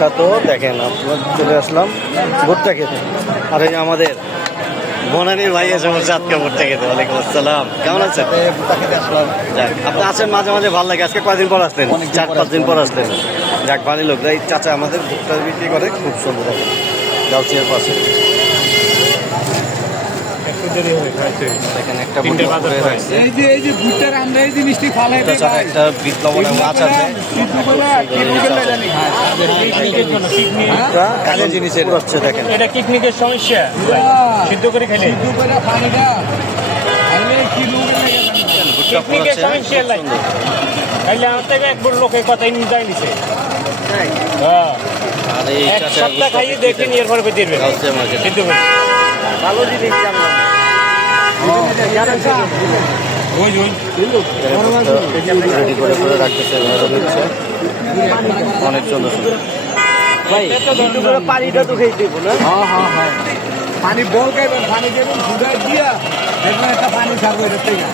বিখ্যাত। দেখেন আপনার চলে আসলাম ভুট্টা খেতে। আর এই যে আমাদের বনানীর ভাই এসে বলছে আজকে ভুট্টা খেতে। ওয়ালাইকুম আসসালাম, কেমন আছেন? ভুট্টা খেতে আসলাম। যাক, আপনি আসেন মাঝে মাঝে, ভালো লাগে। আজকে কয়দিন পর আসলেন? 4-5 দিন পর আসলেন। যাক, ভালো লোক। এই চাচা আমাদের ভুট্টা বিক্রি করে, খুব সুন্দর। দেখেন গাউচিয়ার পাশে দেখেন একটা ভুট্টা হয়ে রাখছে। এই যে ভুট্টার আমরা এই জিনিসটি খালাই ভুট্টা ছাড়া একটা বিপ্লব মাছ আছে। কাজের জিনিসের হচ্ছে, দেখেন এটা কিডনির সমস্যা, সিদ্ধ করে খেলে পানিটা ভুট্টা কিডনির পড়াচ্ছে, সমস্যা খুব নাই। সুন্দর। তাইলে আমার থেকে একবার লোকের কথাই নিয়ে নিছে। আর এই এক চাচা সপ্তাহ খাইয়ে দেখে নিয়ে এরপর দিবে গাউচিয়া মার্কেট। সিদ্ধ করে। ভালো জিনিস জানলাম। রেডি করে করে রাখতেছে, ঘরে নিচ্ছে। অনেক সুন্দর সুন্দর। পানিটা তো খেয়ে দিব না? পানি বল খাইবেন, পানি দেবেন, ফুটাই দিয়া দেখবেন একটা পানি ছাড়বো এটার থেকে।